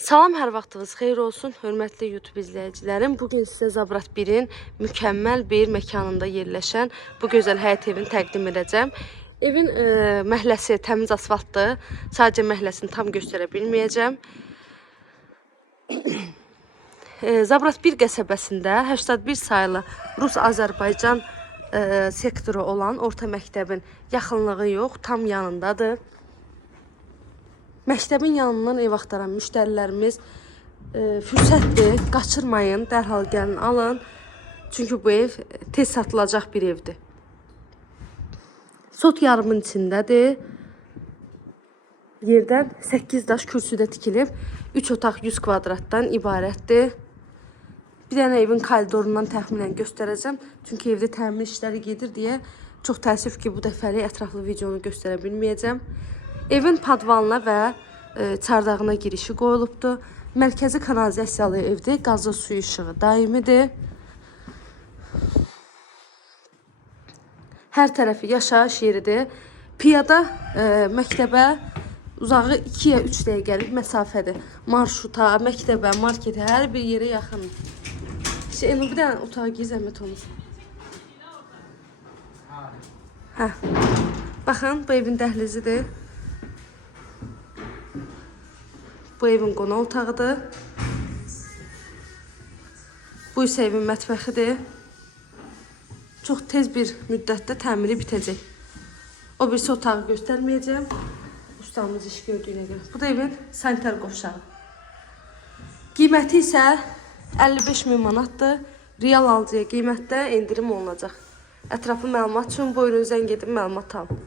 Salam, hər vaxtınız xeyir olsun, hörmətli YouTube izləyicilərim. Bu gün sizə Zabrat 1-in mükəmməl bir məkanında yerləşən bu gözəl həyət evini təqdim edəcəm. Evin e, məhəlləsi təmiz asfaltdır. Sadəcə məhəlləsini tam göstərə bilməyəcəm. E, Zabrat 1 qəsəbəsində 81 saylı Rus-Azərbaycan e, sektoru olan orta məktəbin yaxınlığı yox, tam yanındadır. Məktəbin yanından ev axtaran müştərilərimiz e, fürsətdir, qaçırmayın, dərhal gəlin alın. Çünki bu ev tez satılacaq bir evdir. Sot yarımın içindədir. Yerdən 8 daş kürsüdə tikilib, 3 otaq 100 kvadratdan ibarətdir. Bir dənə evin koridorundan təxminən göstərəcəm. Çünki evdə təmir işləri gedir deyə çox təəssüf ki, bu dəfəlik ətraflı videonu göstərə bilməyəcəm. Evin padvalına və e, çardağına girişi qoyulubdur. Mərkəzi kanalizasiyalı evdir. Qazlı suyu işığı daimidir. Hər tərəfi yaşayış yeridir. Piyada e, məktəbə uzağı 2-yə 3 dəqiqəlik məsafədir. Marşruta, məktəbə, marketə, hər bir yerə yaxın. Şey, bir dənə otağa gir zəhmət olmaz. Hə. Baxın, bu evin dəhlizidir. Bu evin qonaq otağıdır. Bu isə evin mətbəxidir. Çox tez bir müddətdə təmiri bitəcək. O birisi otağı göstərməyəcəm. Ustamız iş gördüyünə görə. Bu da evin sanitar qovşağı. Qiyməti isə 55 min manatdır. Real alıcıya qiymətdə endirim olunacaq. Ətraflı məlumat üçün buyurun zəng edin məlumat alın.